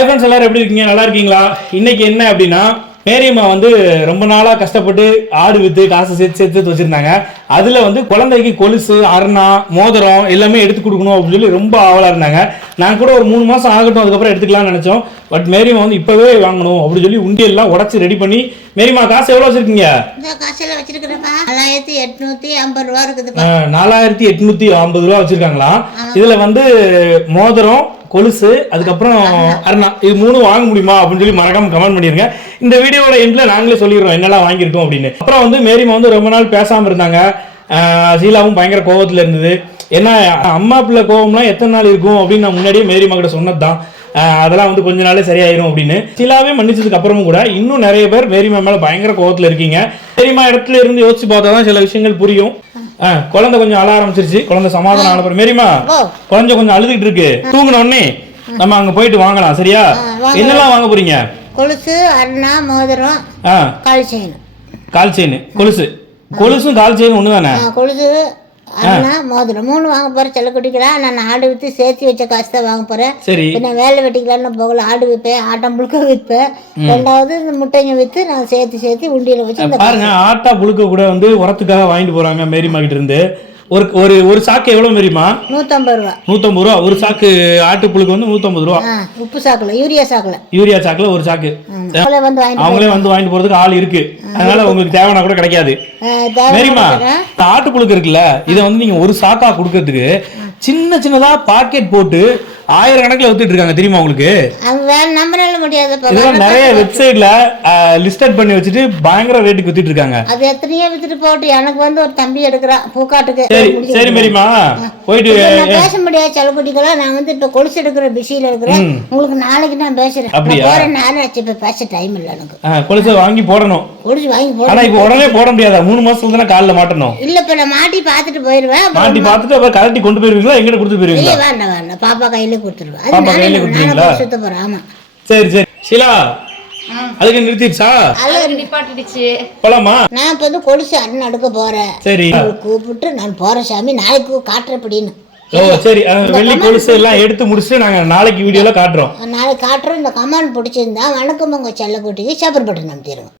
Hi friends எல்லாரும் எப்படி இருக்கீங்க? நல்லா இருக்கீங்களா? இன்னைக்கு என்ன அப்படின்னா மேரியம்மா வந்து ரொம்ப நாளா கஷ்டப்பட்டு ஆடு வித்து காசு சேர்த்து சேர்த்து வச்சிருந்தாங்க. அதுல வந்து குழந்தைக்கு கொலுசு அரணா மோதிரம் எல்லாமே எடுத்து கொடுக்கணும் அப்படின்னு சொல்லி ரொம்ப ஆவலா இருந்தாங்க. நான் கூட ஒரு மூணு மாசம் ஆகட்டும் அதுக்கப்புறம் எடுத்துக்கலாம்னு நினைச்சோம். பட் மேரியம்மா வந்து இப்பவே வாங்கணும் அப்படின்னு சொல்லி உண்டியெல்லாம் உடச்சி ரெடி பண்ணி மேரியம்மா காசு எவ்வளவு வச்சிருக்கீங்க? நாலாயிரத்தி எட்நூத்தி ஐம்பது ரூபா இருக்குதுப்பா. அஹ், நாலாயிரத்தி எட்நூத்தி ஐம்பது ரூபா வச்சிருக்காங்களாம். இதுல வந்து மோதிரம் கொலுசு அதுக்கப்புறம் அருணா. இது மூணு வாங்க முடியுமா அப்படின்னு சொல்லி மறக்காம கமெண்ட் பண்ணிருங்க. இந்த வீடியோவோட எண்ட்ல நாங்களே சொல்லிடுறோம் என்னெல்லாம் வாங்கியிருக்கோம் அப்படின்னு. அப்புறம் வந்து மேரிமா வந்து ரொம்ப நாள் பேசாம இருந்தாங்க. அஹ், ஷீலாவும் பயங்கர கோவத்துல இருந்தது. ஏன்னா அம்மா பிள்ளை கோவம்லாம் எத்தனை நாள் இருக்கும் அப்படின்னு நான் முன்னாடியே மேரிமா கிட்ட சொன்னதுதான். அஹ், அதெல்லாம் வந்து கொஞ்ச நாளே சரியாயிரும் அப்படின்னு. ஷீலாவே மன்னிச்சதுக்கு அப்புறமும் கூட இன்னும் நிறைய பேர் மேரிமா மேல பயங்கர கோவத்துல இருக்கீங்க. மேரிமா இடத்துல இருந்து யோசிச்சு பார்த்தா தான் சில விஷயங்கள் புரியும். குழந்தை கொஞ்சம் அழ ஆரம்பிச்சிருச்சு. குழந்தை சமாதானம் ஆன பிறகு மேரிமா. குழந்தை கொஞ்சம் அழுதுகிட்டு இருக்கு. தூங்கின உடனே நம்ம அங்க போயிட்டு வாங்கலாம் சரியா. என்னெல்லாம் வாங்க போறீங்க? கொலுசு அருணா மோதிரம் கால் செயின். கால் செயின் கொலுசு. கொலுசும் கால் செயின் ஒன்று தானே கொலுசு அருணா மோதிரம் மூணு வாங்க போகிறேன் செல்ல குட்டிக்கலாம் நான் ஆடு விற்று சேர்த்து வச்ச காசு தான் வாங்க போகிறேன் சரி. பின்ன வேலை வெட்டிக்கலான்னு போகல ஆடு விற்பேன் ஆட்டம் புழுக்க விற்பேன். ரெண்டாவது இந்த முட்டைங்க விற்று நான் சேர்த்து சேர்த்து உண்டியில் வச்சு பாருங்க ஆட்டா புழுக்க கூட வந்து உரத்துக்காக வாங்கிட்டு போறாங்க மேரிமா கிட்ட இருந்து. ஒரு ஒரு ஒரு சாக்கு எவ்வளவு மேரிமா நூற்றம்பது ரூபா. நூத்தம்பது ரூபா. ஒரு சாக்கு ஆட்டு புழுக்கு வந்து நூத்தம்பது ரூபா. உப்பு சாக்கில் யூரியா சாக்கில். யூரியா சாக்குல ஒரு சாக்கு. அவங்களே வந்து வாங்கிட்டு போறதுக்கு ஆள் இருக்கு. அதனால உங்களுக்கு தேவைன்னா கூட கிடைக்காது. ஆ, தேவை மேரிமா இந்த ஆட்டு புழுக்கு இருக்குல்ல இதை வந்து நீங்க ஒரு சாக்கா கொடுக்கறதுக்கு சின்ன சின்னதா பாக்கெட் போட்டு ஆயிரக்கணக்கில் வித்துட்டு இருக்காங்க தெரியுமா உங்களுக்கு? வேலை நம்பரால முடியாதுப்பா. இதெல்லாம் நிறைய வெப்சைட்ல லிஸ்டட் பண்ணி வச்சுட்டு பயங்கர ரேட்டுக்கு வித்துட்டு இருக்காங்க அது எத்தனையோ வித்துட்டு போட்டு எனக்கு வந்து ஒரு தம்பி எடுக்கிறான் பூக்காட்டுக்கு. சரி சரி மேரிமா போயிட்டு நான் பேச முடியாது செலக்குட்டிக்கெல்லாம். நான் வந்து இப்ப கொலுசு எடுக்கிற பிஸியில இருக்கிறேன் உங்களுக்கு நாளைக்கு நான் பேசுறேன். அப்படியா? போறேன் நானும் ஆச்சு இப்ப பேச டைம் இல்லை எனக்கு. கொலுசை வாங்கி போடணும். கொலுசு வாங்கி போட ஆனா இப்போ உடனே போட முடியாதா? மூணு மாசத்துல தானே காலில் மாட்டணும். இல்ல இப்ப நான் மாட்டி பார்த்துட்டு போயிருவேன். மாட்டி பார்த்துட்டு அப்புறம் கலட்டி கொண்டு போயிருவீங்களா? எங்கிட்ட கொடுத்து போயிருவீங்களா? வேண்டாம் வேண்டாம். பாப்பா கையில கொடுத்துருவேன். அது பாப்பா நானே- கையில? போய் சுத்த போறேன். ஆமா. சரி சரி. ஷீலா அதுக்கு நிறுத்திடுச்சா? அழகு நிப்பாட்டிடுச்சு. போலாமா? நான் இப்ப வந்து கொலுசு அண்ணன் அடுக்க போறேன். சரி. கூப்பிட்டு நான் போறேன் சாமி. நாளைக்கு காட்டுறப்படின்னு. ஓ சரி. வெள்ளி கொலுசு எல்லாம் எடுத்து முடிச்சுட்டு நாங்க நாளைக்கு வீடியோல காட்டுறோம். நாளைக்கு காட்டுறோம். இந்த கமெண்ட் பிடிச்சிருந்தா வணக்கம் உங்க செல்லக்குட்டிக்கு சப்பர் பட்டன் அனுப்பிடுங்க